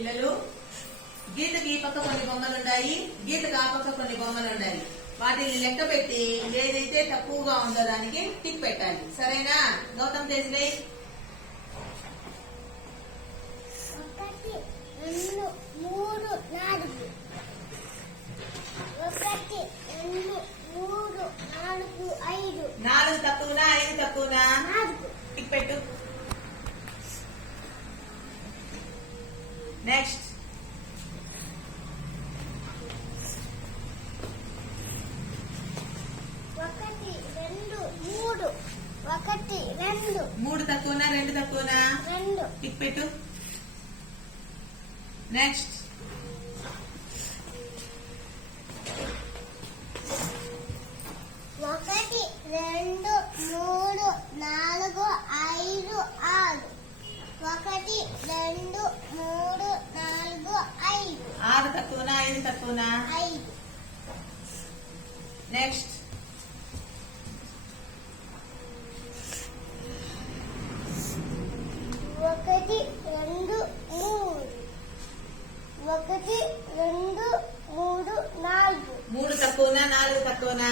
పిల్లలు గీతకి ఈ పక్క కొన్ని బొమ్మలు ఉన్నాయి గీతకి ఆ పక్క కొన్ని బొమ్మలు ఉన్నాయి వాటిని లెక్క పెట్టి ఏదైతే తక్కువగా ఉందో దానికి టిక్ పెట్టాలి. సరేనా? గౌతమ్ తేజ్లే? నాలుగు తక్కువనా? ఐదు తక్కువనా నాలుగు టిక్ పెట్టు నెక్స్ట్ ఒకటి రెండు మూడు. ఒకటి రెండు. మూడు తక్కువనా రెండు తక్కువనా? రెండు. టిక్ పెట్టు. నెక్స్ట్ ఒకటి రెండు మూడు నాలుగు ఐదు. ఆరు తక్కువనా ఐదు తక్కువనా? ఐదు. నెక్స్ట్ ఒకటి రెండు మూడు. ఒకటి రెండు మూడు నాలుగు. మూడు తక్కువనా నాలుగు తక్కువనా?